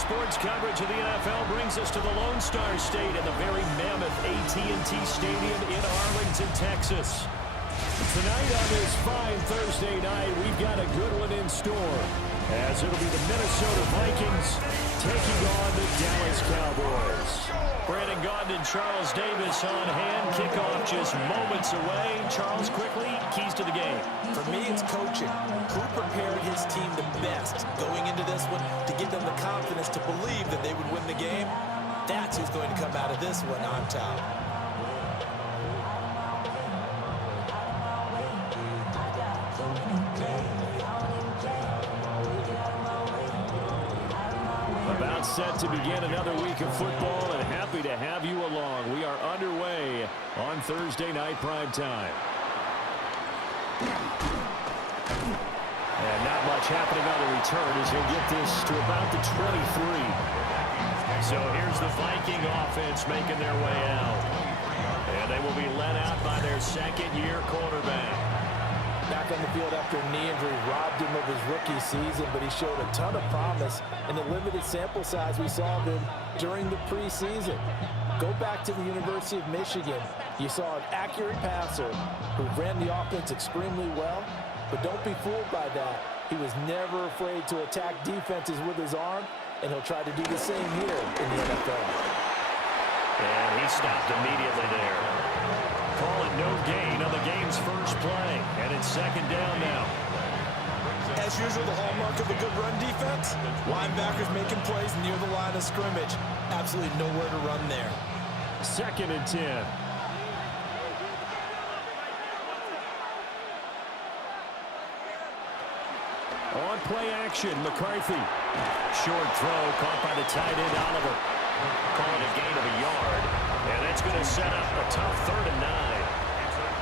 Sports coverage of the NFL brings us to the Lone Star State in the very mammoth AT&T Stadium in Arlington, Texas. Tonight on this fine Thursday night, we've got a good one in store, as it'll be the Minnesota Vikings taking on the Dallas Cowboys. Brandon Gaudin and Charles Davis on hand. Kickoff just moments away. Charles, quickly, keys to the game. For me, it's coaching. Who prepared his team the best going into this one to give them the confidence to believe that they would win the game? That's who's going to come out of this one on top. About set to begin another week of football, and happy to have you along. We are underway on Thursday night primetime. And not much happening on the return as he'll get this to about the 23. So here's the Viking offense making their way out. And they will be led out by their second-year quarterback. Back on the field after a knee injury robbed him of his rookie season, but he showed a ton of promise in the limited sample size we saw of him during the preseason. Go back to the University of Michigan. You saw an accurate passer who ran the offense extremely well, but don't be fooled by that. He was never afraid to attack defenses with his arm, and he'll try to do the same here in the NFL. And he stopped immediately there. Call it no gain on the game's first play, and it's second down now. As usual, the hallmark of a good run defense, linebackers making plays near the line of scrimmage. Absolutely nowhere to run there. Second and 10. On play action, McCarthy. Short throw caught by the tight end, Oliver. Calling a gain of a yard. And that's going to set up a tough 3rd and 9.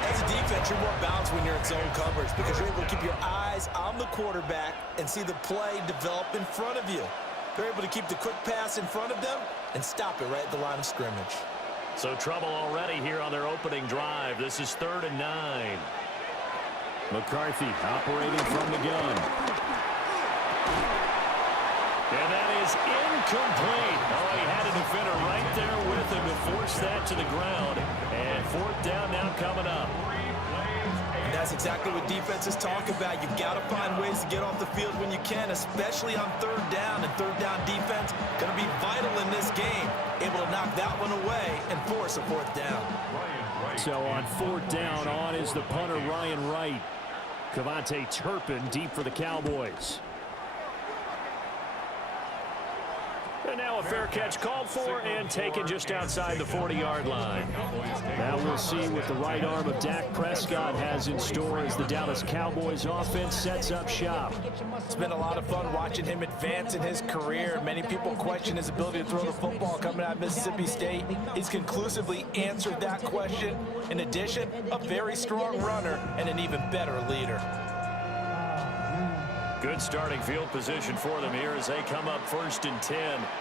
As a defense, you're more balanced when you're in zone coverage because you're able to keep your eyes on the quarterback and see the play develop in front of you. They're able to keep the quick pass in front of them and stop it right at the line of scrimmage. So trouble already here on their opening drive. This is 3rd and 9. McCarthy operating from the gun. And that is incomplete. Oh, he had a defender right there with him to force that to the ground. And 4th down now coming up. And that's exactly what defenses talk about. You've got to find ways to get off the field when you can, especially on 3rd down. And 3rd down defense going to be vital in this game. Able to knock that one away and force a 4th down. So on 4th down, on is the punter Ryan Wright. Cavante Turpin deep for the Cowboys. And now a fair catch called for and taken just outside the 40-yard line. Now we'll see what the right arm of Dak Prescott has in store as the Dallas Cowboys offense sets up shop. It's been a lot of fun watching him advance in his career. Many people question his ability to throw the football coming out of Mississippi State. He's conclusively answered that question. In addition, a very strong runner and an even better leader. Good starting field position for them here as they come up 1st and 10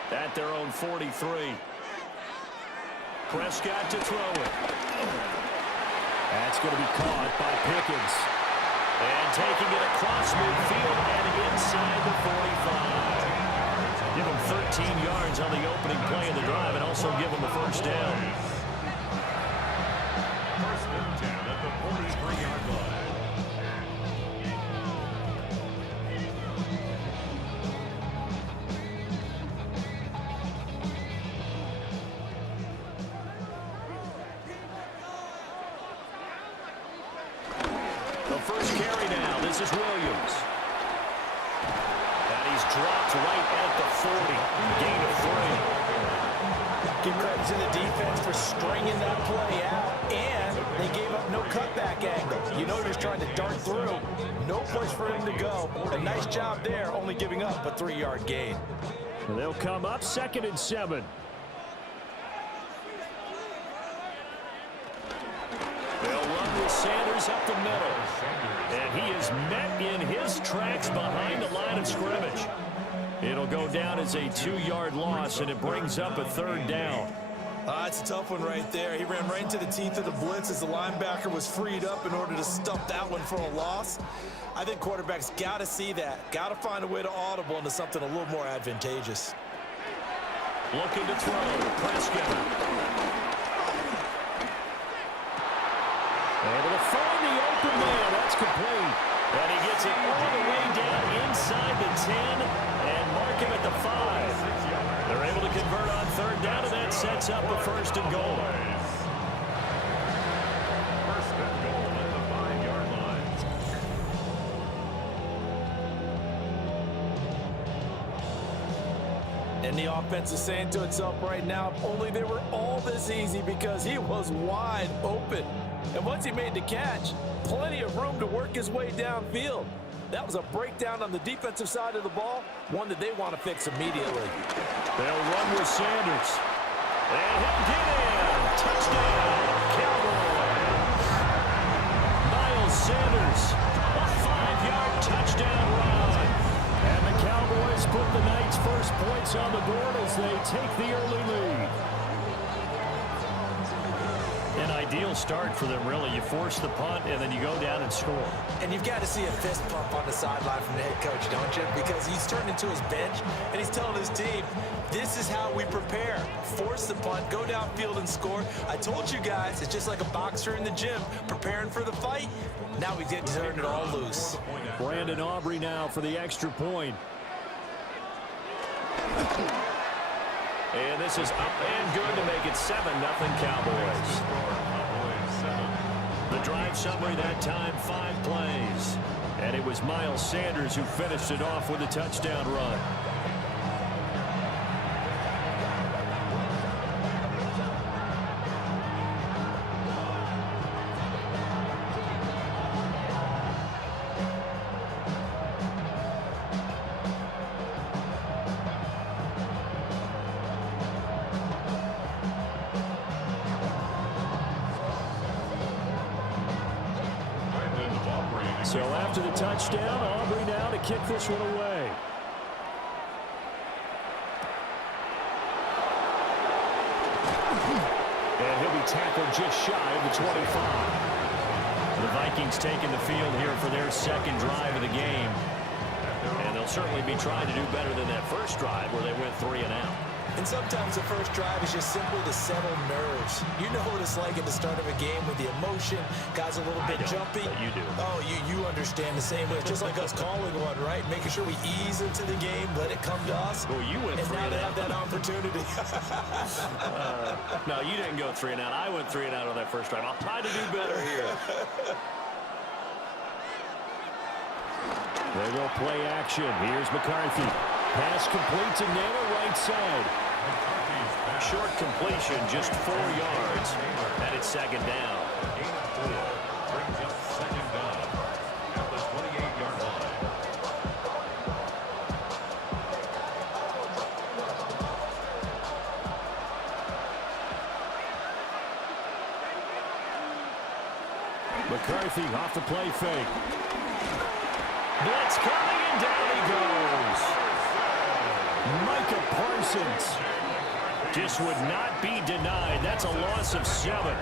at their own 43. Prescott to throw it. That's going to be caught by Pickens. And taking it across midfield and inside the 45. Give him 13 yards on the opening play of the drive and also give him the 1st down. 1st and 10 at the 43-yard line. First carry now. This is Williams. And he's dropped right at the 40. Gain of 3. Give credit to the defense for stringing that play out, and they gave up no cutback angle. You know he was trying to dart through. No place for him to go. A nice job there, only giving up a 3-yard gain. And they'll come up 2nd and 7. They'll run with Sanders up the middle. And he is met in his tracks behind the line of scrimmage. It'll go down as a 2-yard loss, and it brings up a 3rd down. It's a tough one right there. He ran right into the teeth of the blitz as the linebacker was freed up in order to stuff that one for a loss. I think quarterbacks got to see that. Got to find a way to audible into something a little more advantageous. Looking to throw. Prescott. Able to find the open man. That's complete. And he gets it all the way down inside the 10 and mark him at the 5. They're able to convert on third down, and that sets up a first and goal. First and goal at the 5-yard line. And the offense is saying to itself right now, if only they were all this easy, because he was wide open. And once he made the catch, plenty of room to work his way downfield. That was a breakdown on the defensive side of the ball, one that they want to fix immediately. They'll run with Sanders. And he'll get in. Touchdown, Cowboys. Miles Sanders, a 5-yard touchdown run. And the Cowboys put the night's first points on the board as they take the early lead. An ideal start for them, really. You force the punt, and then you go down and score. And you've got to see a fist pump on the sideline from the head coach, don't you? Because he's turned into his bench, and he's telling his team, this is how we prepare. Force the punt, go downfield and score. I told you guys, it's just like a boxer in the gym preparing for the fight. Now we get to turn it all loose. Brandon Aubrey now for the extra point. And this is up and good to make it 7-0 Cowboys. The drive summary that time, 5 plays. And it was Miles Sanders who finished it off with a touchdown run. So after the touchdown, Aubrey now to kick this one away. And he'll be tackled just shy of the 25. The Vikings taking the field here for their second drive of the game. And they'll certainly be trying to do better than that first drive where they went 3 and out. And sometimes the first drive is just simply to settle nerves. You know what it's like at the start of a game with the emotion. Guys a little bit jumpy. You do. Oh, you understand the same way. It's just like us calling one, right? Making sure we ease into the game, let it come to us. Well, you went 3 and out. And now they have that opportunity. No, you didn't go 3 and out. I went 3 and out on that first drive. I'll try to do better here. There go play action. Here's McCarthy. Pass complete to Naylor, right side. Short completion, just 4 yards, and it's second down. Brings up second down at the 28-yard line. McCarthy off the play fake. Blitz coming, and down he goes. Micah Parsons just would not be denied. That's a loss of 7.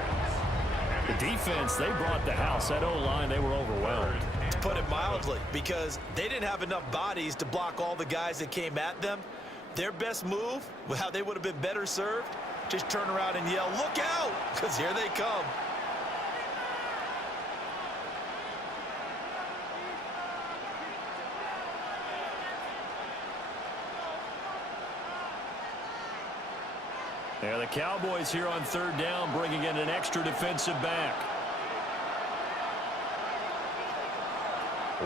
The defense, they brought the house. That O-line, they were overwhelmed. To put it mildly, because they didn't have enough bodies to block all the guys that came at them. Their best move, how they would have been better served, just turn around and yell, look out, because here they come. There, the Cowboys here on third down, bringing in an extra defensive back.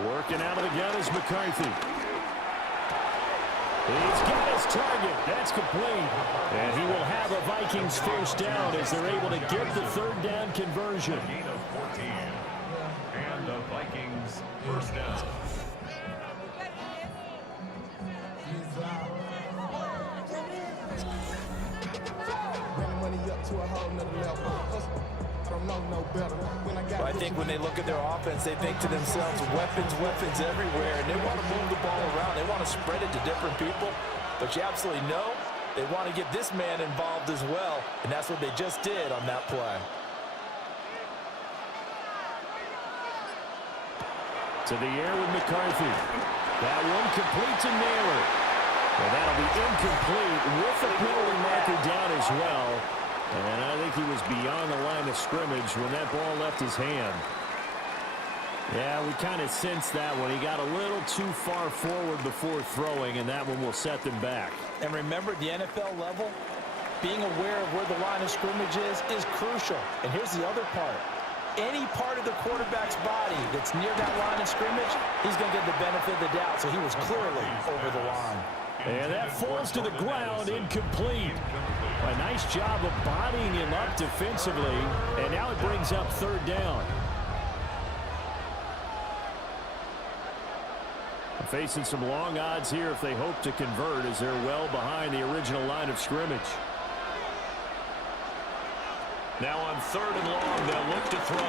Working out of the gun is McCarthy. He's got his target. That's complete. And he will have a Vikings first down as they're able to get the third down conversion. Gain of 14. And the Vikings first down. Well, I think when they look at their offense, they think to themselves, weapons, weapons everywhere, and they want to move the ball around. They want to spread it to different people, but you absolutely know they want to get this man involved as well, and that's what they just did on that play. To the air with McCarthy. That one complete to Naylor. And that'll be incomplete with the penalty marker down as well. And I think he was beyond the line of scrimmage when that ball left his hand. Yeah, we kind of sensed that one. He got a little too far forward before throwing, and that one will set them back. And remember, at the NFL level, being aware of where the line of scrimmage is crucial. And here's the other part. Any part of the quarterback's body that's near that line of scrimmage, he's going to get the benefit of the doubt. So he was clearly over the line. And that falls to the ground, incomplete. A nice job of bodying him up defensively. And now it brings up third down. Facing some long odds here if they hope to convert, as they're well behind the original line of scrimmage. Now on third and long, they'll look to throw.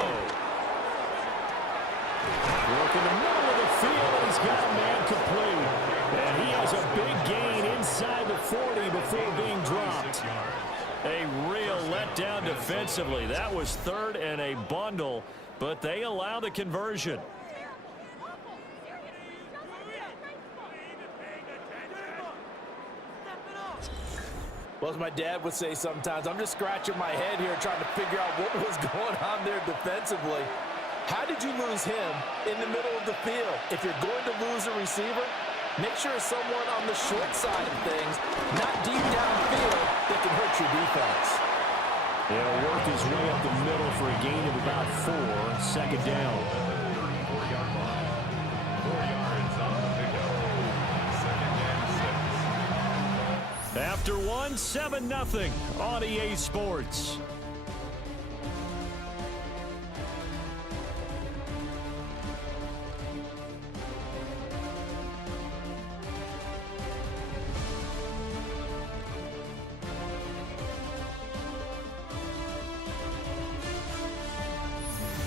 Work in the middle of the field, and he's got a man complete. And he has a big gain inside the 40 before being dropped. A real letdown defensively. That was third and a bundle, but they allow the conversion. Well, as my dad would say sometimes, I'm just scratching my head here trying to figure out what was going on there defensively. How did you lose him in the middle of the field? If you're going to lose a receiver, make sure it's someone on the short side of things, not deep downfield, that can hurt your defense. He'll work his way up the middle for a gain of about 4, second down. After one, 7-0 on EA Sports.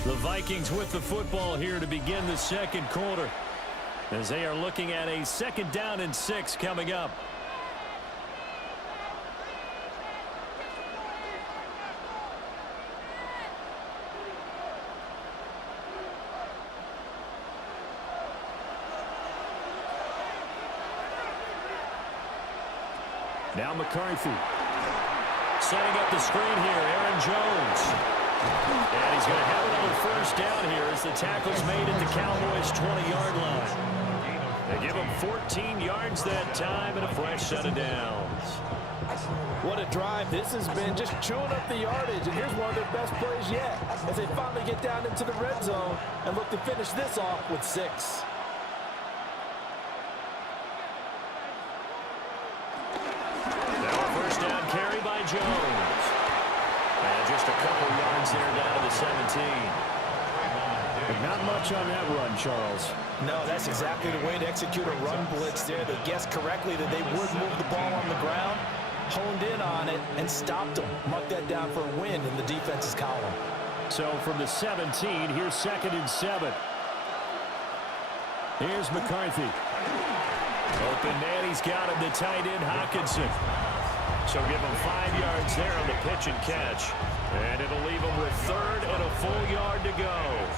The Vikings with the football here to begin the second quarter, as they are looking at a 2nd down and 6 coming up. Now McCarthy. Setting up the screen here, Aaron Jones. And he's going to have another first down here as the tackle's made at the Cowboys' 20-yard line. They give him 14 yards that time and a fresh set of downs. What a drive this has been, just chewing up the yardage. And here's one of their best plays yet as they finally get down into the red zone and look to finish this off with 6. Jones. And just a couple yards there down to the 17. But not much on that run, Charles. No, that's exactly the way to execute a run blitz there. They guessed correctly that they would move the ball on the ground, honed in on it, and stopped them. Mark that down for a win in the defense's column. So from the 17, here's 2nd and 7. Here's McCarthy. Open man, he's got him, the tight end, Hawkinson. So give him 5 yards there on the pitch and catch. And it'll leave him with 3rd and a full yard to go.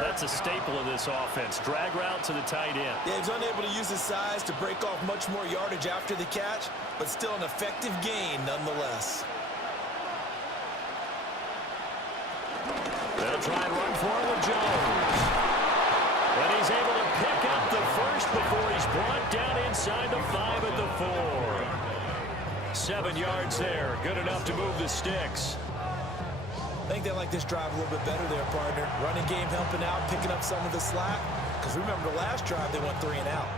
That's a staple of this offense. Drag route to the tight end. Yeah, he's unable to use his size to break off much more yardage after the catch, but still an effective gain nonetheless. They'll try and run for it with Jones. And he's able to pick up the first before he's brought down inside the 5 at the 4. 7 yards there. Good enough to move the sticks. I think they like this drive a little bit better there, partner. Running game helping out, picking up some of the slack. Because remember the last drive, they went 3 and out.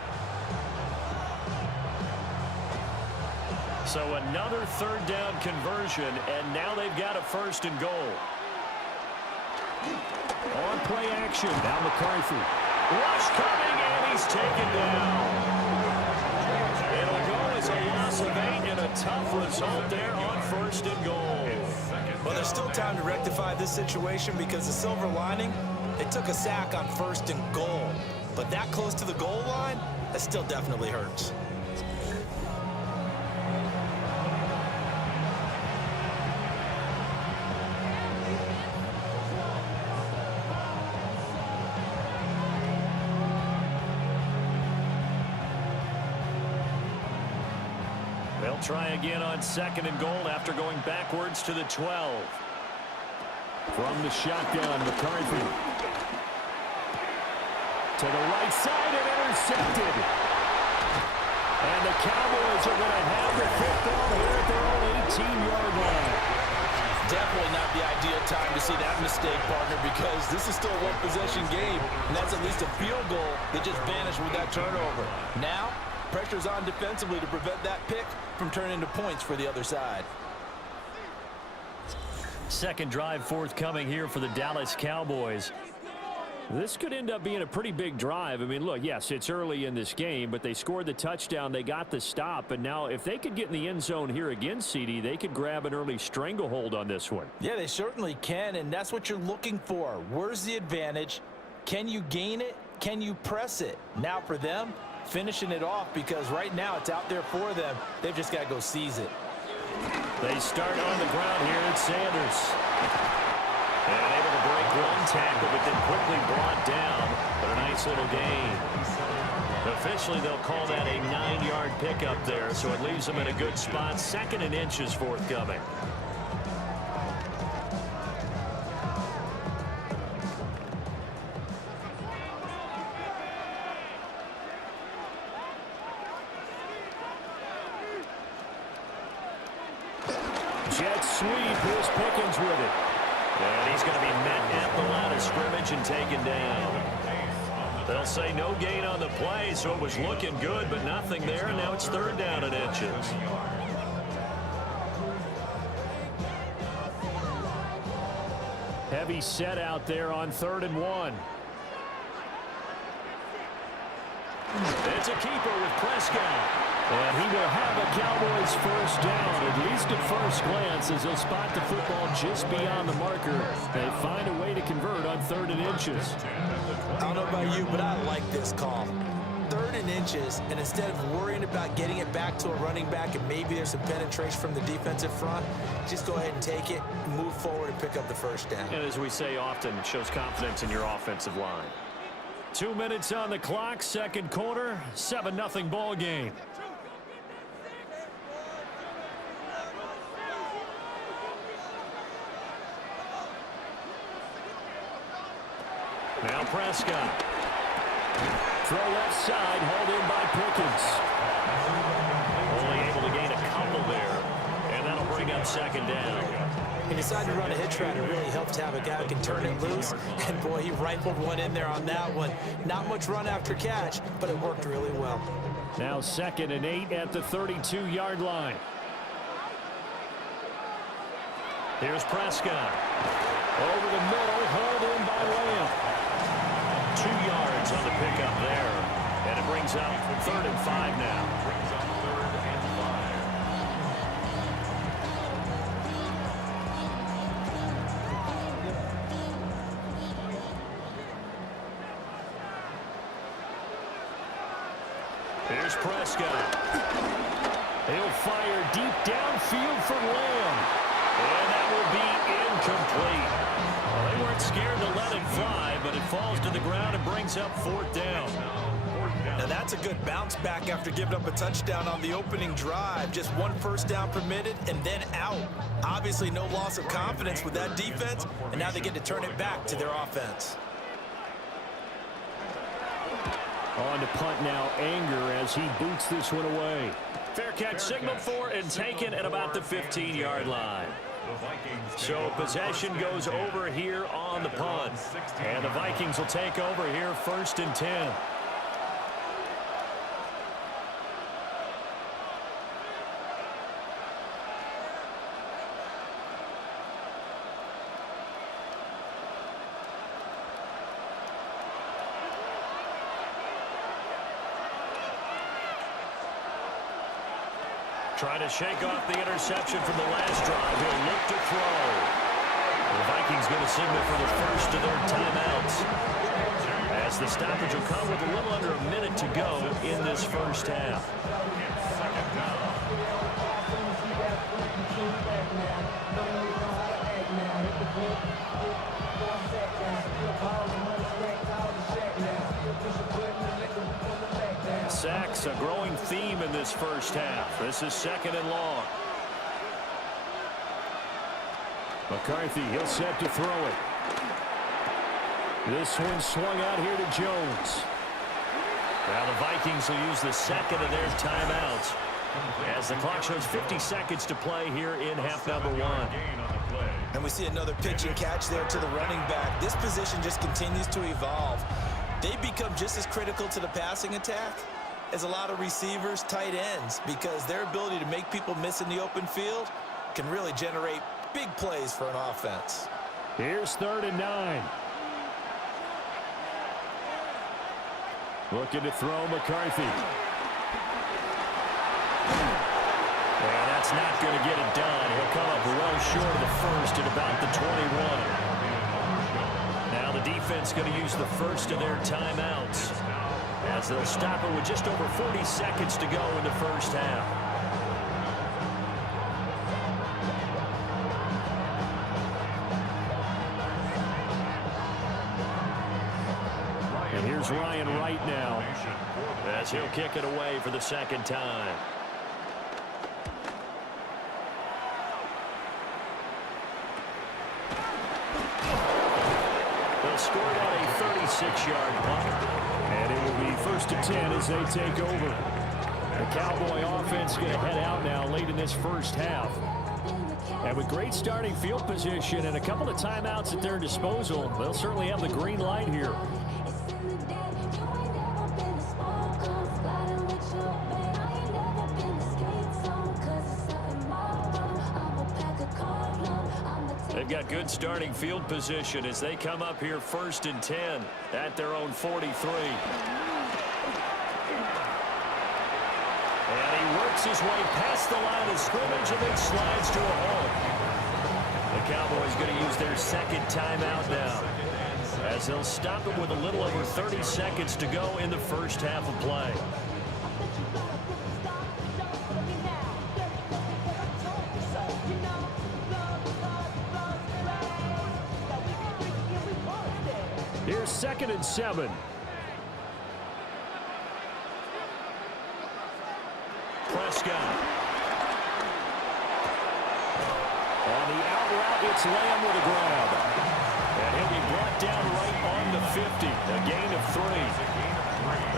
So another 3rd down conversion, and now they've got a 1st and goal. On play action. Now McCarthy. Rush coming, and he's taken down. It'll go as a loss of 8 and a tough result there on 1st and goal. Well, there's still time to rectify this situation because the silver lining, they took a sack on 1st and goal. But that close to the goal line, that still definitely hurts. They'll try again on 2nd and goal after going backwards to the 12. From the shotgun, McCarthy. To the right side and intercepted. And the Cowboys are going to have the football here at their own 18-yard line. Definitely not the ideal time to see that mistake, partner, because this is still a one-possession game, and that's at least a field goal that just vanished with that turnover. Now, pressure's on defensively to prevent that pick from turning into points for the other side. Second drive forthcoming here for the Dallas Cowboys. This could end up being a pretty big drive. I mean, look, yes, it's early in this game, but they scored the touchdown. They got the stop. And now if they could get in the end zone here again, CD, they could grab an early stranglehold on this one. Yeah, they certainly can, and that's what you're looking for. Where's the advantage? Can you gain it? Can you press it? Now for them, finishing it off, because right now it's out there for them. They've just got to go seize it. They start on the ground here at Sanders. And able to break one tackle, but then quickly brought down. But a nice little gain. Officially, they'll call that a 9-yard pickup there, so it leaves them in a good spot. 2nd and inches forthcoming. Jet sweep. Here's Pickens with it. And he's going to be met at the line of scrimmage and taken down. They'll say no gain on the play, so it was looking good, but nothing there, and now it's 3rd down and inches. Heavy set out there on 3rd and 1. It's a keeper with Prescott. And he will have a Cowboys first down, at least at first glance, as they'll spot the football just beyond the marker. They find a way to convert on 3rd and inches. I don't know about you, but I like this call. 3rd and inches, and instead of worrying about getting it back to a running back and maybe there's some penetration from the defensive front, just go ahead and take it, move forward, and pick up the first down. And as we say often, it shows confidence in your offensive line. 2 minutes on the clock, 2nd quarter, 7-0 ball game. Now Prescott. Throw left side, hauled in by Pickens. Only able to gain a couple there. And that'll bring up 2nd down. He decided to run a hitch route. It really helped to have a guy who can turn it loose. And boy, he rifled one in there on that one. Not much run after catch, but it worked really well. Now 2nd and 8 at the 32-yard line. Here's Prescott. Over the middle, hauled in by Lamb. 2 yards on the pickup there. And it brings up 3rd and 5 now. Here's Prescott. He'll fire deep downfield for Lamb. And that will be incomplete. Well, they weren't scared to let it fly, but it falls to the ground and brings up 4th down. Now that's a good bounce back after giving up a touchdown on the opening drive. Just 1 first down permitted and then out. Obviously no loss of confidence with that defense, and now they get to turn it back to their offense. On to punt now, Anger, as he boots this one away. Fair catch signaled for and taken at about the 15-yard line. So possession goes over here on the punt. And the Vikings will take over here 1st and 10. Trying to shake off the interception from the last drive. He'll look to throw. The Vikings going to signal for the first of their timeouts, as the stoppage will come with a little under a minute to go in this first half. sacks, a growing theme in this first half. This is 2nd and long. McCarthy, he'll set to throw it. This one swung out here to Jones. Now the Vikings will use the second of their timeouts as the clock shows 50 seconds to play here in half number 1. And we see another pitch and catch there to the running back. This position just continues to evolve. They become just as critical to the passing attack as a lot of receivers, tight ends, because their ability to make people miss in the open field can really generate big plays for an offense. Here's 3rd and 9. Looking to throw McCarthy. Yeah, that's not going to get it done. He'll come up well short of the first at about the 21. Now the defense going to use the first of their timeouts as they'll stop it with just over 40 seconds to go in the first half. And here's Ryan Wright now as he'll kick it away for the second time. They'll score it on a 36-yard punt. And it will be 1st and 10 as they take over. The Cowboy offense going to head out now late in this first half. And with great starting field position and a couple of timeouts at their disposal, they'll certainly have the green light here. They've got good starting field position as they come up here 1st and 10 at their own 43. And he works his way past the line of scrimmage and then slides to a hole. The Cowboys going to use their second timeout now as they'll stop it with a little over 30 seconds to go in the first half of play. Here's 2nd and 7. Prescott. On the out route, it's Lamb with a grab. And he'll be brought down right on the 50. A gain of 3.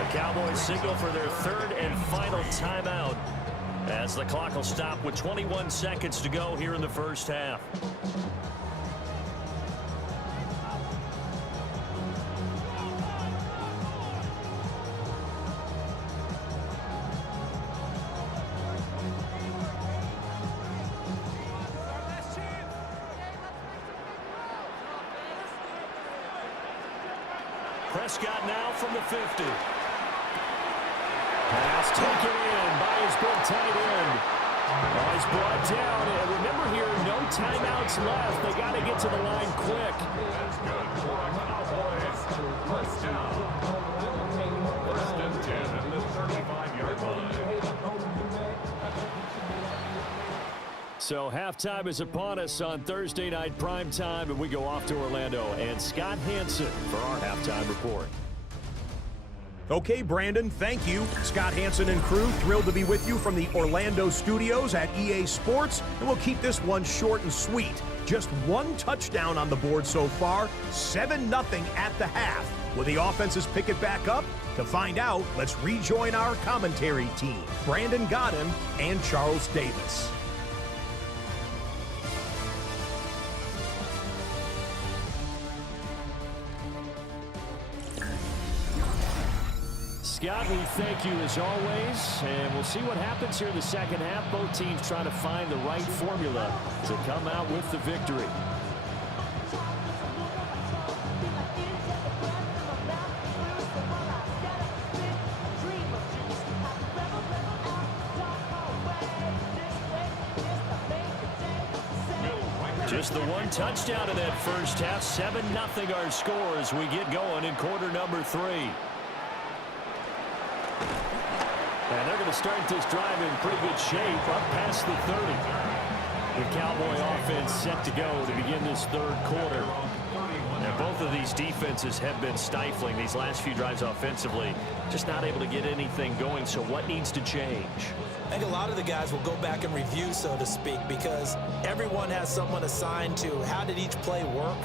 The Cowboys signal for their 3rd and final timeout as the clock will stop with 21 seconds to go here in the first half. Prescott now from the 50. Pass taken in by his big tight end. Oh, he's brought down. And remember here, no timeouts left. They got to get to the line quick. That's good for the Cowboys. First down. 1st and 10 at the 35-yard line. So halftime is upon us on Thursday night prime time, and we go off to Orlando and Scott Hansen for our halftime report. Okay, Brandon, thank you. Scott Hansen and crew, thrilled to be with you from the Orlando studios at EA Sports, and we'll keep this one short and sweet. Just one touchdown on the board so far, 7-0 at the half. Will the offenses pick it back up? To find out, let's rejoin our commentary team, Brandon Godden and Charles Davis. Scott, we thank you as always, and we'll see what happens here in the second half. Both teams trying to find the right formula to come out with the victory. Just the one touchdown in that first half. 7-0 our score as we get going in quarter number 3. And they're going to start this drive in pretty good shape up past the 30. The Cowboy offense set to go to begin this third quarter. And Both of these defenses have been stifling these last few drives offensively. Just not able to get anything going, so what needs to change? I think a lot of the guys will go back and review, so to speak, because everyone has someone assigned to how did each play work.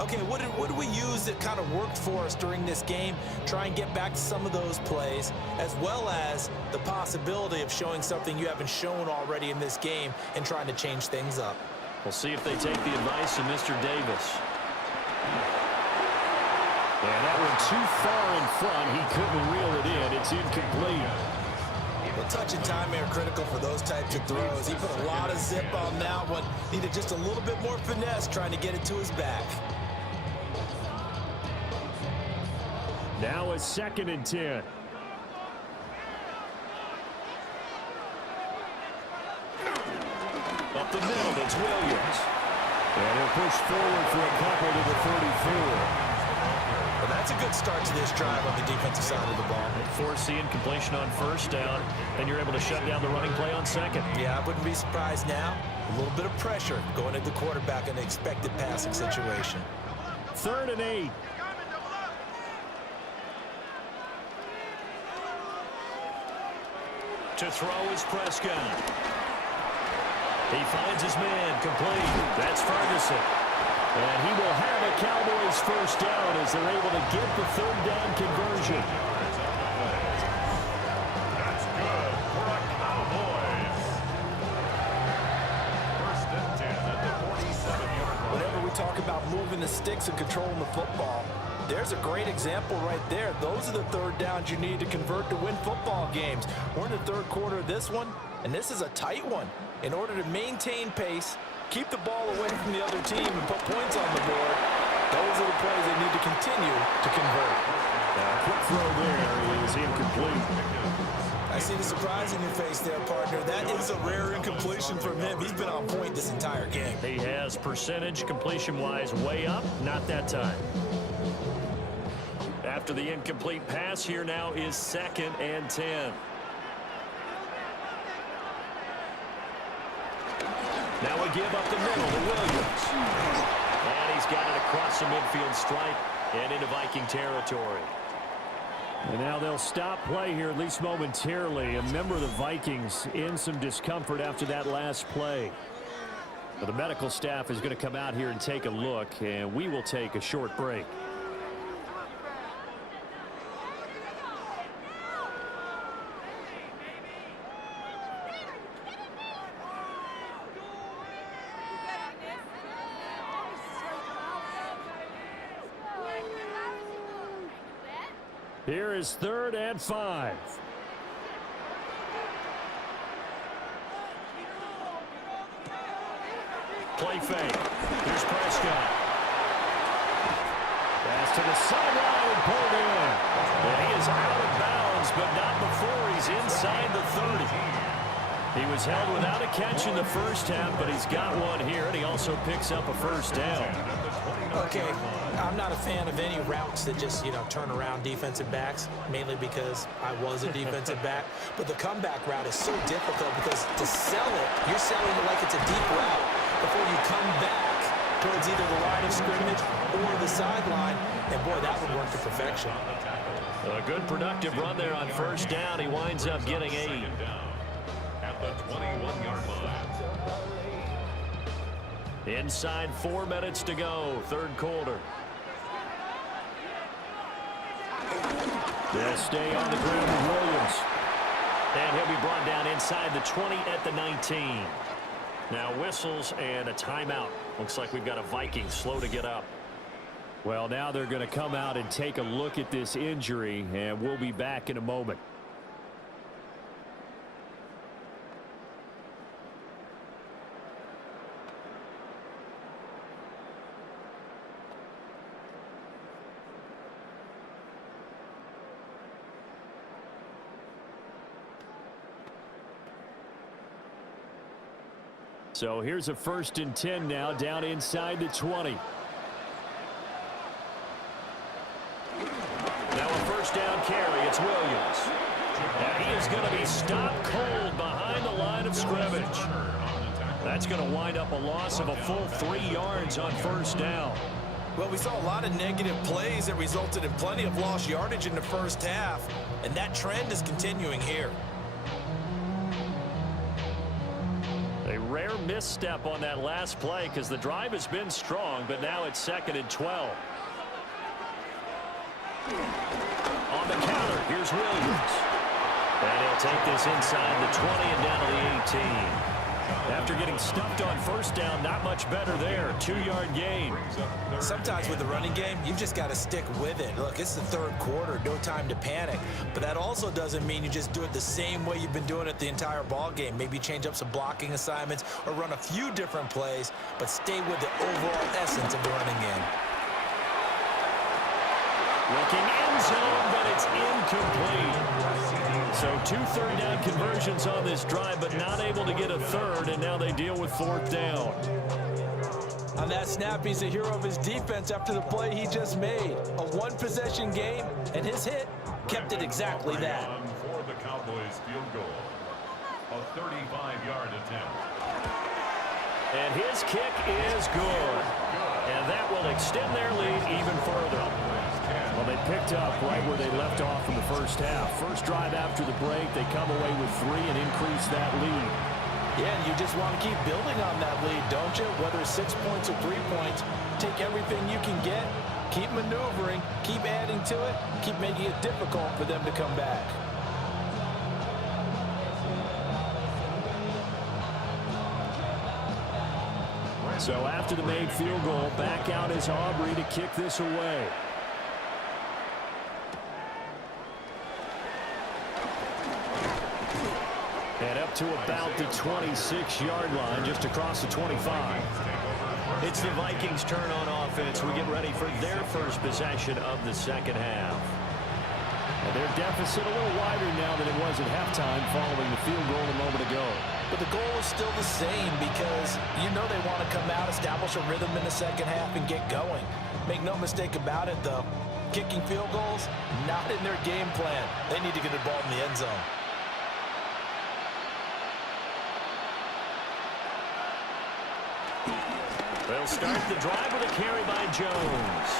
Okay, what did we use that kind of worked for us during this game? Try and get back to some of those plays, as well as the possibility of showing something you haven't shown already in this game and trying to change things up. We'll see if they take the advice of Mr. Davis. And that one too far in front. He couldn't reel it in. It's incomplete. Well, touch and timing are critical for those types of throws. He put a lot of zip on that one. Needed just a little bit more finesse trying to get it to his back. Now a 2nd and 10. Up the middle, it's Williams. And he'll push forward for a couple to the 34. Well, that's a good start to this drive on the defensive side of the ball. Force the incompletion on 1st down, and you're able to shut down the running play on 2nd. Yeah, I wouldn't be surprised now. A little bit of pressure going at the quarterback in an expected passing situation. 3rd and 8. To throw is Prescott. He finds his man, complete. That's Ferguson. And he will have a Cowboys 1st down as they're able to get the 3rd down conversion. That's good for the Cowboys. 1st and 10 at the 47-yard line. Whenever we talk about moving the sticks and controlling the football, there's a great example right there. Those are the 3rd downs you need to convert to win football games. We're in the 3rd quarter of this one, and this is a tight one. In order to maintain pace, keep the ball away from the other team, and put points on the board, those are the plays they need to continue to convert. Now, a quick throw there is incomplete. I see the surprise in your face there, partner. That is a rare incompletion from him. He's been on point this entire game. He has percentage completion-wise way up, not that time. After the incomplete pass, here now is 2nd and 10. Now we give up the middle to Williams. And he's got it across the midfield stripe and into Viking territory. And now they'll stop play here, at least momentarily. A member of the Vikings in some discomfort after that last play. Well, the medical staff is going to come out here and take a look, and we will take a short break. Here is 3rd and 5. Play fake. Here's Prescott. Pass to the sideline and pulled in. And he is out of bounds, but not before he's inside the 30. He was held without a catch in the 1st half, but he's got one here, and he also picks up a 1st down. Okay, I'm not a fan of any routes that just, turn around defensive backs, mainly because I was a defensive back. But the comeback route is so difficult because to sell it, you're selling it like it's a deep route before you come back towards either the line of scrimmage or the sideline. And, boy, that would work to perfection. A good productive run there on 1st down. He winds up getting 8. At the 21-yard line. Inside 4 minutes to go, 3rd quarter. They'll stay on the ground with Williams. And he'll be brought down inside the 20 at the 19. Now whistles and a timeout. Looks like we've got a Viking slow to get up. Well, now they're going to come out and take a look at this injury, and we'll be back in a moment. So here's a 1st and 10 now, down inside the 20. Now a 1st down carry. It's Williams. And he is going to be stopped cold behind the line of scrimmage. That's going to wind up a loss of a full 3 yards on 1st down. Well, we saw a lot of negative plays that resulted in plenty of lost yardage in the first half, and that trend is continuing here. A rare misstep on that last play because the drive has been strong, but now it's 2nd and 12. On the counter, here's Williams. And he'll take this inside the 20 and down to the 18. After getting stuffed on first down, not much better there. 2-yard gain. Sometimes with the running game, you've just got to stick with it. Look, it's the third quarter, no time to panic. But that also doesn't mean you just do it the same way you've been doing it the entire ball game. Maybe change up some blocking assignments or run a few different plays, but stay with the overall essence of the running game. Looking end zone, but it's incomplete. So 2 third-down conversions on this drive, but not able to get a third, and now they deal with 4th down. On that snap, he's a hero of his defense after the play he just made. A one-possession game, and his hit kept it exactly that. For the Cowboys field goal, a 35-yard attempt. And his kick is good. And that will extend their lead even further. Well, they picked up right where they left off in the first half. First drive after the break, they come away with 3 and increase that lead. Yeah, and you just want to keep building on that lead, don't you? Whether it's 6 points or 3 points, take everything you can get, keep maneuvering, keep adding to it, keep making it difficult for them to come back. So after the made field goal, back out is Aubrey to kick this away. And up to about the 26-yard line, just across the 25. It's the Vikings' turn on offense. We get ready for their first possession of the second half. And their deficit a little wider now than it was at halftime following the field goal a moment ago. But the goal is still the same because you know they want to come out, establish a rhythm in the second half, and get going. Make no mistake about it, though. Kicking field goals, not in their game plan. They need to get the ball in the end zone. They'll start the drive with a carry by Jones.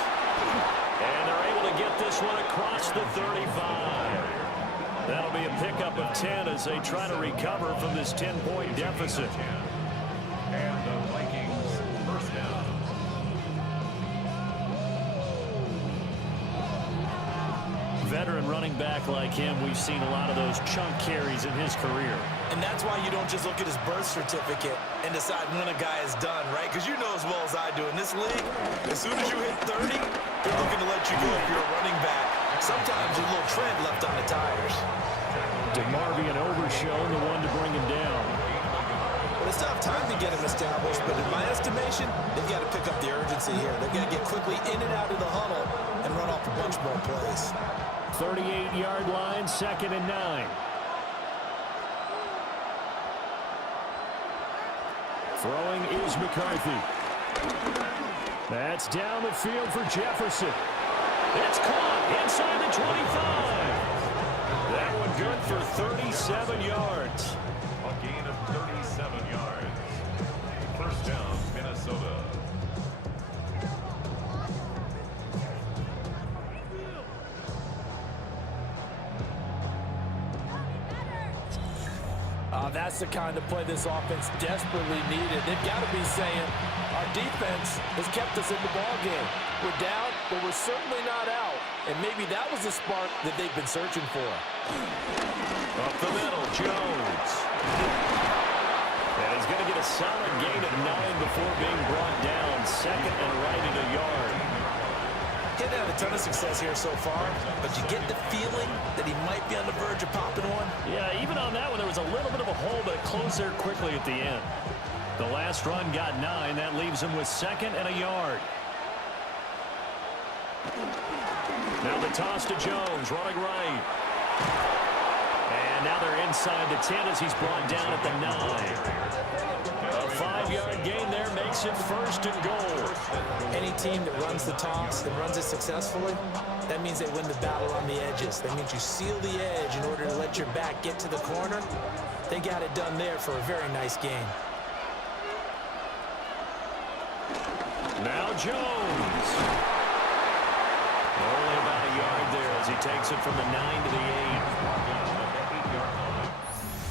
And they're able to get this one across the 35. That'll be a pickup of 10 as they try to recover from this 10-point deficit. And the Vikings first down. Veteran running back like him, we've seen a lot of those chunk carries in his career. And that's why you don't just look at his birth certificate and decide when a guy is done, right? Because you know as well as I do, in this league, as soon as you hit 30, they're looking to let you go if you're a running back. Sometimes there's a little tread left on the tires. DeMarvion overshown, the one to bring him down. But it's not time to get him established, but in my estimation, they've got to pick up the urgency here. They've got to get quickly in and out of the huddle and run off a bunch more plays. 38-yard line, 2nd and 9. Throwing is McCarthy. That's down the field for Jefferson. It's caught inside the 25. That one good for 37 yards. A gain of 37 yards. First down, Minnesota. That's the kind of play this offense desperately needed. They've got to be saying, our defense has kept us in the ballgame. We're down, but we're certainly not out. And maybe that was the spark that they've been searching for. Up the middle, Jones. And he's going to get a solid gain of 9 before being brought down. 2nd and right at a yard. He hasn't had a ton of success here so far, but you get the feeling that he might be on the verge of popping one. Yeah, even on that one, there was a little bit of a hole, but it closed there quickly at the end. The last run got 9. That leaves him with 2nd and a yard. Now the toss to Jones, running right. And now they're inside the 10 as he's brought down at the 9. A 5-yard gain there makes it 1st and goal. Any team that runs the toss, that runs it successfully, that means they win the battle on the edges. That means you seal the edge in order to let your back get to the corner. They got it done there for a very nice gain. Now Jones. Only about a yard there as he takes it from the 9 to the 8.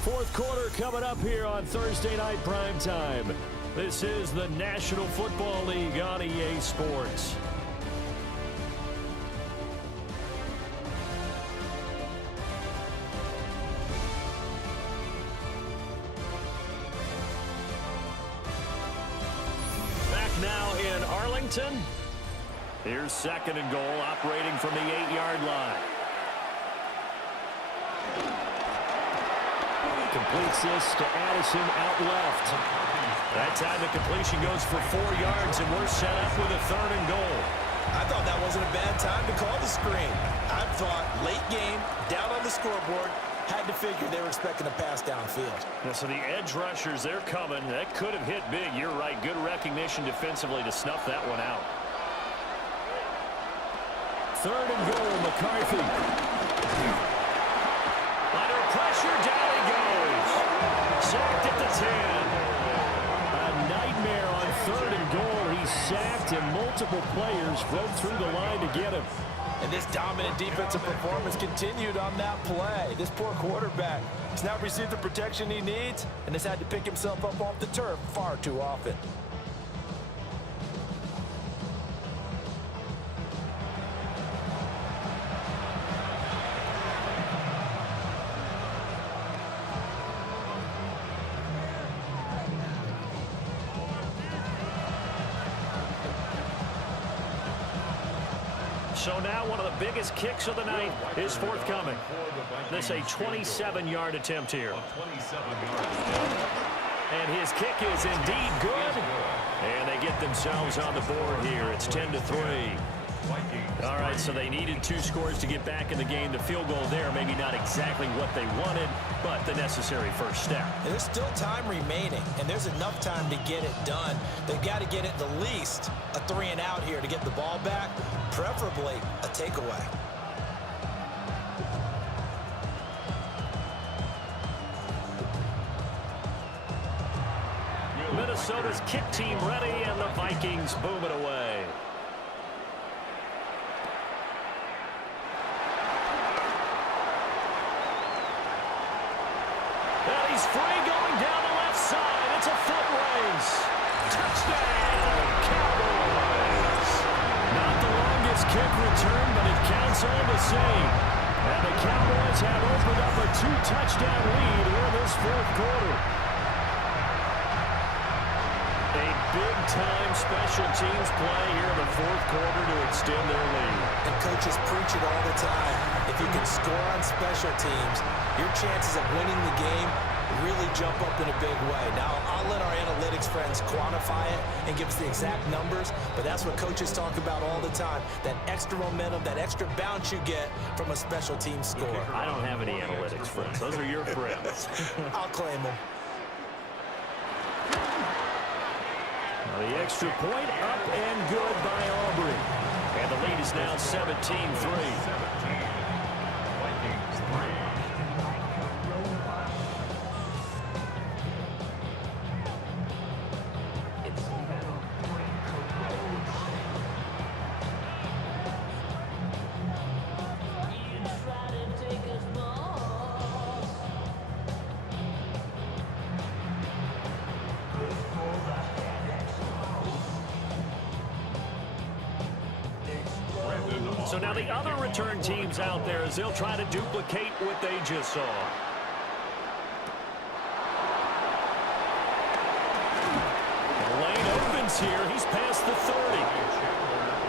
Fourth quarter coming up here on Thursday Night Primetime. This is the National Football League on EA Sports. Back now in Arlington. Here's second and goal, operating from the 8-yard line. Completes this to Addison out left. That time the completion goes for 4 yards, and we're set up with a third and goal. I thought that wasn't a bad time to call the screen. I thought late game, down on the scoreboard, had to figure they were expecting a pass downfield. Yeah, so the edge rushers, they're coming. That could have hit big. You're right. Good recognition defensively to snuff that one out. Third and goal, McCarthy. Under pressure, down he goes. Sacked at the 10. A nightmare on third and goal. He's sacked, and multiple players broke through the line to get him. And this dominant defensive performance continued on that play. This poor quarterback has not received the protection he needs and has had to pick himself up off the turf far too often. So now one of the biggest kicks of the night is forthcoming. This a 27-yard attempt here. And his kick is indeed good. And they get themselves on the board here. It's 10-3. All right, so they needed 2 scores to get back in the game. The field goal there, maybe not exactly what they wanted, but the necessary first step. And there's still time remaining, and there's enough time to get it done. They've got to get at the least a 3 and out here to get the ball back, preferably a takeaway. Minnesota's kick team ready, and the Vikings boom it away. And he's free going down the left side. It's a foot race. Touchdown, Cowboys. Not the longest kick return, but it counts all the same. And the Cowboys have opened up a 2-touchdown lead here in this fourth quarter. A big-time special teams play here in the fourth quarter to extend their lead. And coaches preach it all the time. If you can score on special teams, your chances of winning the game really jump up in a big way. Now, I'll let our analytics friends quantify it and give us the exact numbers, but that's what coaches talk about all the time. That extra momentum, that extra bounce you get from a special team score. I don't have any analytics friends. Those are your friends. I'll claim them. The extra point up and good by Aubrey. And the lead is now 17-3. So now the other return teams out there as they'll try to duplicate what they just saw. The lane opens here. He's past the 30.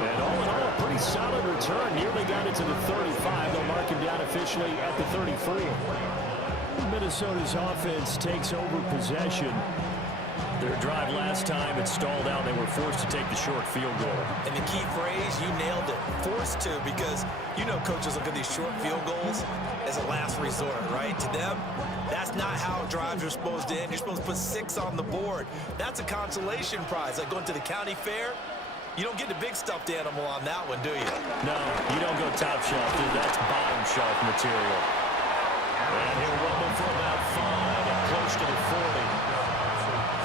And all in all, a pretty solid return. Nearly got it to the 35. They'll mark him down officially at the 34. Minnesota's offense takes over possession. Their drive last time, it stalled out. They were forced to take the short field goal. And the key phrase, you nailed it, forced to, because you know coaches look at these short field goals as a last resort, right? To them, that's not how drives are supposed to end. You're supposed to put 6 on the board. That's a consolation prize, like going to the county fair. You don't get the big stuffed animal on that one, do you? No, you don't go top shelf, dude. That's bottom shelf material. And he'll rumble for about 5 and close to the 40.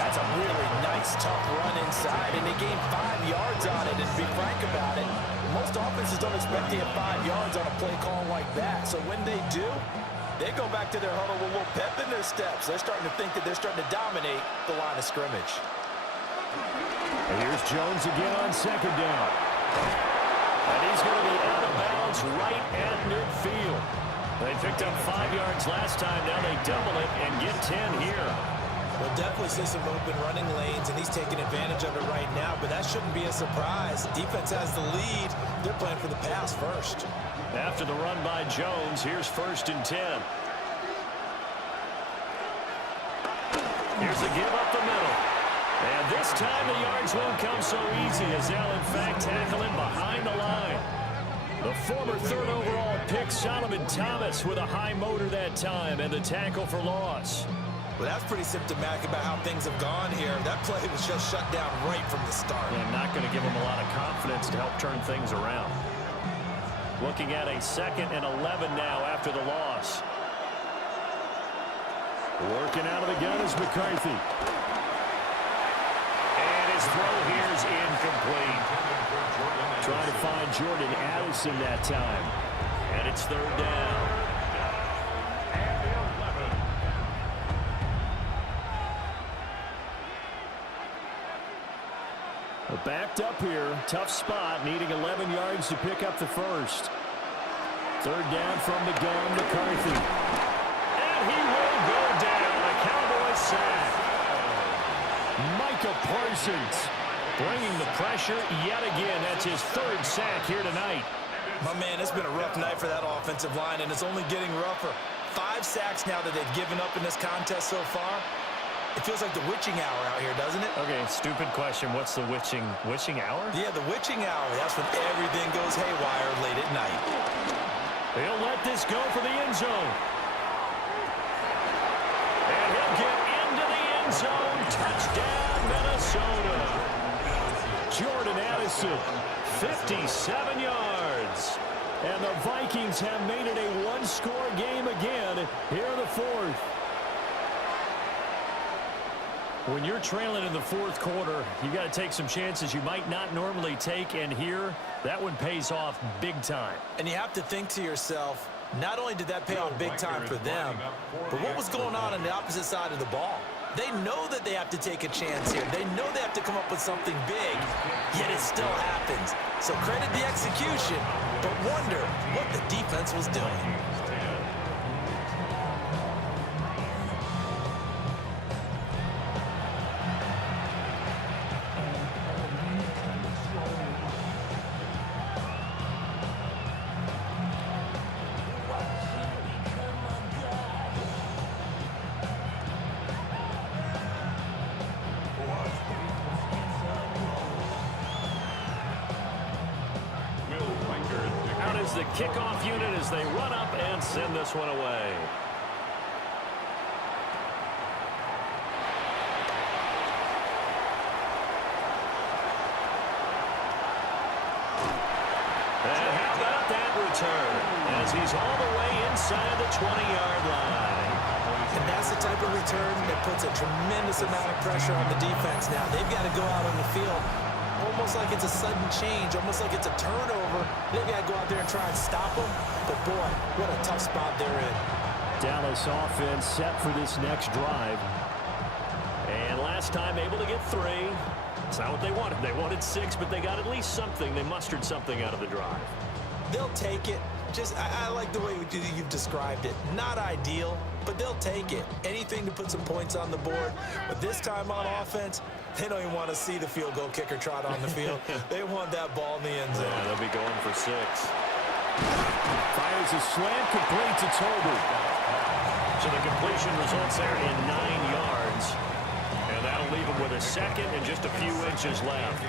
That's a really nice, tough run inside, and they gained 5 yards on it. And to be frank about it, most offenses don't expect to get 5 yards on a play call like that. So when they do, they go back to their huddle with a little pep in their steps. They're starting to think that they're starting to dominate the line of scrimmage. And here's Jones again on second down. And he's going to be out of bounds right at midfield. They picked up 5 yards last time. Now they double it and get 10 here. Well, definitely see some open running lanes, and he's taking advantage of it right now, but that shouldn't be a surprise. Defense has the lead. They're playing for the pass first. After the run by Jones, here's 1st and 10. Here's a give up the middle. And this time the yards won't come so easy as they'll, in fact, tackle him behind the line. The former 3rd overall pick, Solomon Thomas, with a high motor that time, and the tackle for loss. Well, that's pretty symptomatic about how things have gone here. That play was just shut down right from the start. And not going to give him a lot of confidence to help turn things around. Looking at a 2nd and 11 now after the loss. Working out of the gun is McCarthy. And his throw here is incomplete. Trying to find Jordan Addison that time. And it's 3rd down. Backed up here. Tough spot. Needing 11 yards to pick up the first. 3rd down from the gun, McCarthy. And he will go down. A Cowboys sack. Micah Parsons bringing the pressure yet again. That's his 3rd sack here tonight. My man, it's been a rough night for that offensive line, and it's only getting rougher. 5 sacks now that they've given up in this contest so far. It feels like the witching hour out here, doesn't it? Okay, stupid question. What's the witching hour? Yeah, the witching hour. That's when everything goes haywire late at night. He'll let this go for the end zone. And he'll get into the end zone. Touchdown, Minnesota. Jordan Addison, 57 yards. And the Vikings have made it a one-score game again here in the 4th. When you're trailing in the 4th quarter, you got to take some chances you might not normally take, and here, that one pays off big time. And you have to think to yourself, not only did that pay off big time for them, but what was going on the opposite side of the ball? They know that they have to take a chance here. They know they have to come up with something big, yet it still happens. So credit the execution, but wonder what the defense was doing. The kickoff unit as they run up and send this one away. And how about that return as he's all the way inside the 20-yard line. And that's the type of return that puts a tremendous amount of pressure on the defense now. They've got to go out on the field almost like it's a sudden change, almost like it's a turnover. They've got to go out there and try and stop them. But, boy, what a tough spot they're in. Dallas offense set for this next drive. And last time able to get 3. It's not what they wanted. They wanted 6, but they got at least something. They mustered something out of the drive. They'll take it. I like the way you've described it. Not ideal, but they'll take it. Anything to put some points on the board. But this time on offense, they don't even want to see the field goal kicker trot on the field. They want that ball in the end zone. Yeah, they'll be going for 6. Fires a slant, complete to Toby. So the completion results there in 9 yards. And that'll leave him with a 2nd and just a few inches left.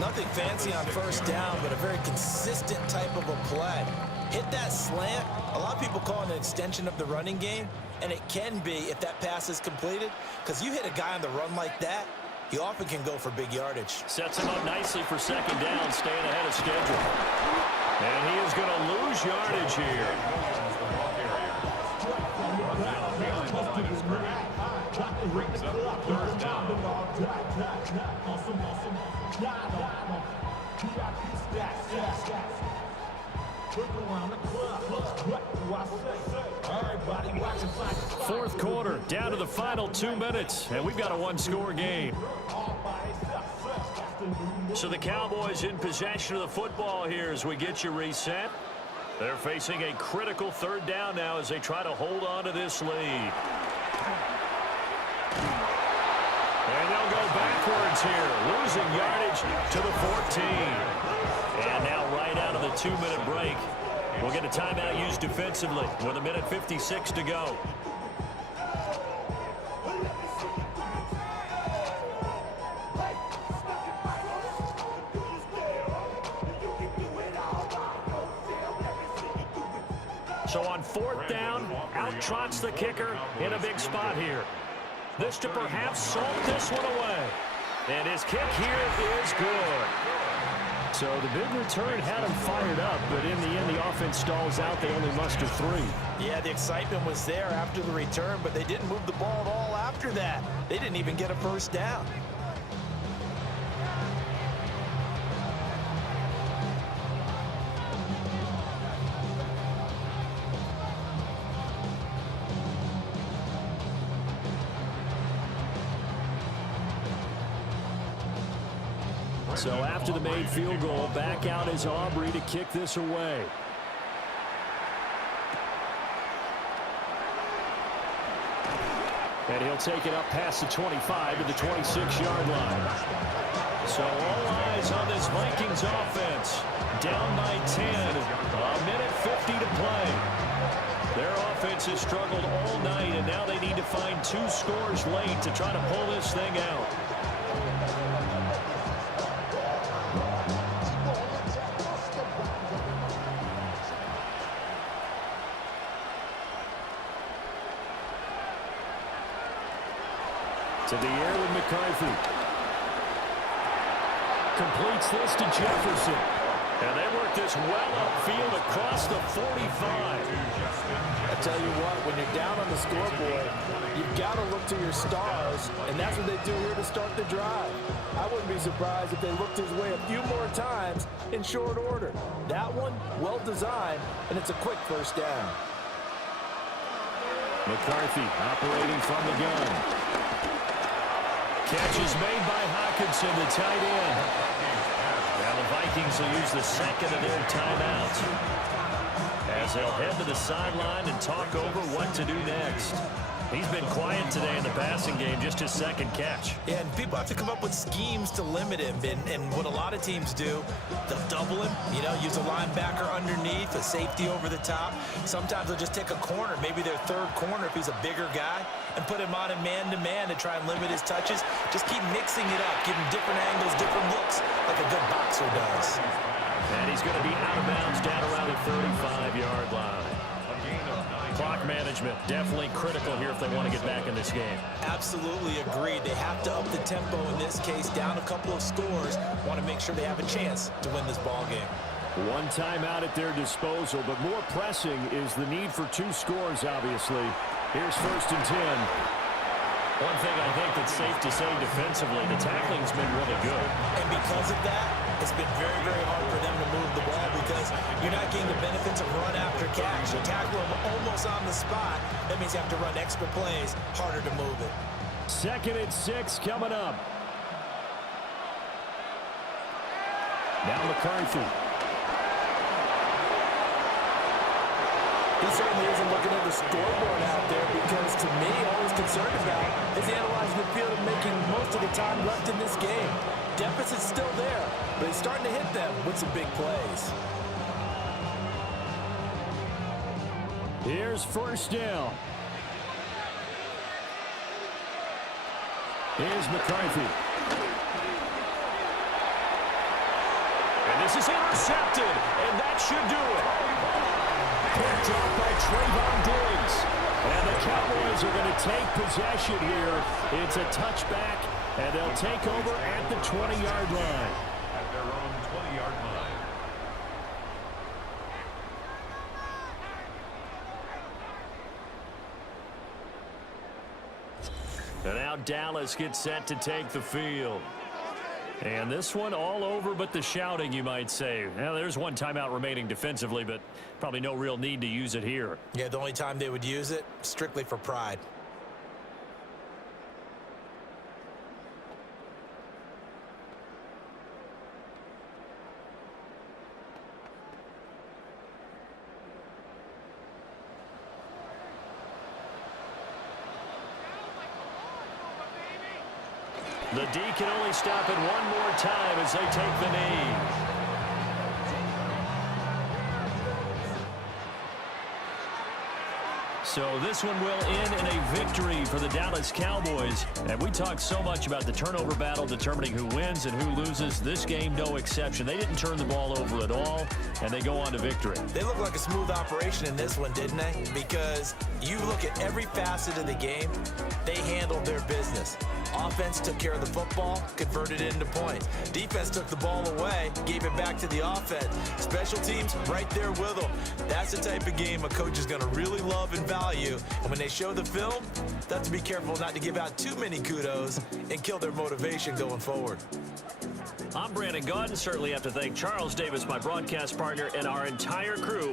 Nothing fancy on 1st down, but a very consistent type of a play. Hit that slant. A lot of people call it an extension of the running game, and it can be if that pass is completed, because you hit a guy on the run like that, he often can go for big yardage. Sets him up nicely for 2nd down, staying ahead of schedule. And he is going to lose yardage here. brings up third down. Fourth quarter, down to the final 2 minutes, and we've got a one-score game. So the Cowboys in possession of the football here as we get you reset. They're facing a critical third down now as they try to hold on to this lead. And they'll go backwards here, losing yardage to the 14. And now right out of the 2-minute break, we'll get a timeout used defensively with 1:56 to go. So on fourth down, out trots the kicker in a big spot here. This to perhaps salt this one away. And his kick here is good. So the big return had him fired up, but in the end, the offense stalls out. They only muster 3. Yeah, the excitement was there after the return, but they didn't move the ball at all after that. They didn't even get a first down. So after the made field goal, back out is Aubrey to kick this away. And he'll take it up past the 25 to the 26-yard line. So all eyes on this Vikings offense. Down by 10. 1:50 to play. Their offense has struggled all night, and now they need to find 2 scores late to try to pull this thing out. To the air with McCarthy. Completes this to Jefferson. And they work this well upfield across the 45. I tell you what, when you're down on the scoreboard, you've got to look to your stars, and that's what they do here to start the drive. I wouldn't be surprised if they looked his way a few more times in short order. That one, well designed, and it's a quick first down. McCarthy operating from the gun. Catch is made by Hawkinson, the tight end. Now the Vikings will use the second of their timeouts as they'll head to the sideline and talk over what to do next. He's been quiet today in the passing game, just his second catch. Yeah, and people have to come up with schemes to limit him. And what a lot of teams do, they'll double him, use a linebacker underneath, a safety over the top. Sometimes they'll just take a corner, maybe their third corner if he's a bigger guy, and put him on a man-to-man to try and limit his touches. Just keep mixing it up, give him different angles, different looks, like a good boxer does. And he's going to be out of bounds down around the 35-yard line. Clock management, definitely critical here if they want to get back in this game. Absolutely agreed. They have to up the tempo in this case, down a couple of scores. Want to make sure they have a chance to win this ball game. One timeout at their disposal, but more pressing is the need for 2 scores, obviously. Here's 1st and 10. One thing I think that's safe to say defensively, the tackling's been really good. And because of that, it's been very, very hard for them to move the ball because you're not getting the benefits of run after catch. You tackle them almost on the spot. That means you have to run extra plays, harder to move it. 2nd and 6 coming up. Now McCarthy. He certainly isn't looking at the scoreboard out there because, to me, all he's concerned about is analyzing the field and making most of the time left in this game. Deficit's still there, but he's starting to hit them with some big plays. Here's 1st down. Here's McCarthy. And this is intercepted, and that should do it. Picked up by Trayvon Diggs. And the Cowboys are going to take possession here. It's a touchback, and they'll take over at the 20-yard line. At their own 20-yard line. And now Dallas gets set to take the field. And this one all over but the shouting, you might say. Well, there's one timeout remaining defensively, but probably no real need to use it here. Yeah, the only time they would use it, strictly for pride. The D can only stop it one more time as they take the knee. So this one will end in a victory for the Dallas Cowboys. And we talked so much about the turnover battle determining who wins and who loses. This game, no exception. They didn't turn the ball over at all, and they go on to victory. They look like a smooth operation in this one, didn't they? Because you look at every facet of the game, they handled their business. Offense took care of the football, converted it into points. Defense took the ball away, gave it back to the offense. Special teams, right there with them. That's the type of game a coach is going to really love and value. And when they show the film, they have to be careful not to give out too many kudos and kill their motivation going forward. I'm Brandon Gaudin. Certainly have to thank Charles Davis, my broadcast partner, and our entire crew.